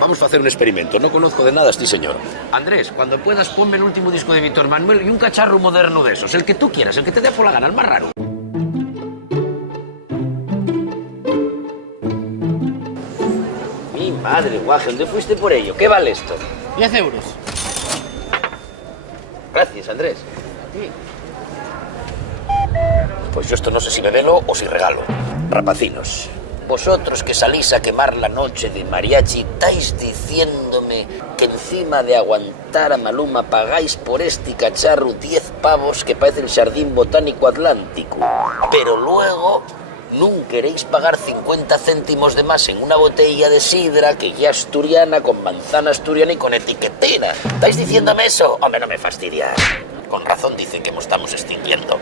vamos a hacer un experimento. No conozco de nada a este señor. Andrés, cuando puedas, ponme el último disco de Víctor Manuel y un cacharro moderno de esos. El que tú quieras, el que te dé por la gana, el más raro. Mi madre, guaje, ¿dónde fuiste por ello? ¿Qué vale esto? 10 euros. Gracias, Andrés. Sí. Pues yo esto no sé si me velo o si regalo. Rapacinos, vosotros que salís a quemar la noche de mariachi, estáis diciéndome que encima de aguantar a Maluma pagáis por este cacharro 10 pavos que parece el Jardín Botánico Atlántico. Pero luego nunca queréis pagar 50 céntimos de más en una botella de sidra que ya asturiana, con manzana asturiana y con etiquetina. ¿Estáis diciéndome eso? Hombre, no me fastidias. Con razón dicen que nos estamos extinguiendo.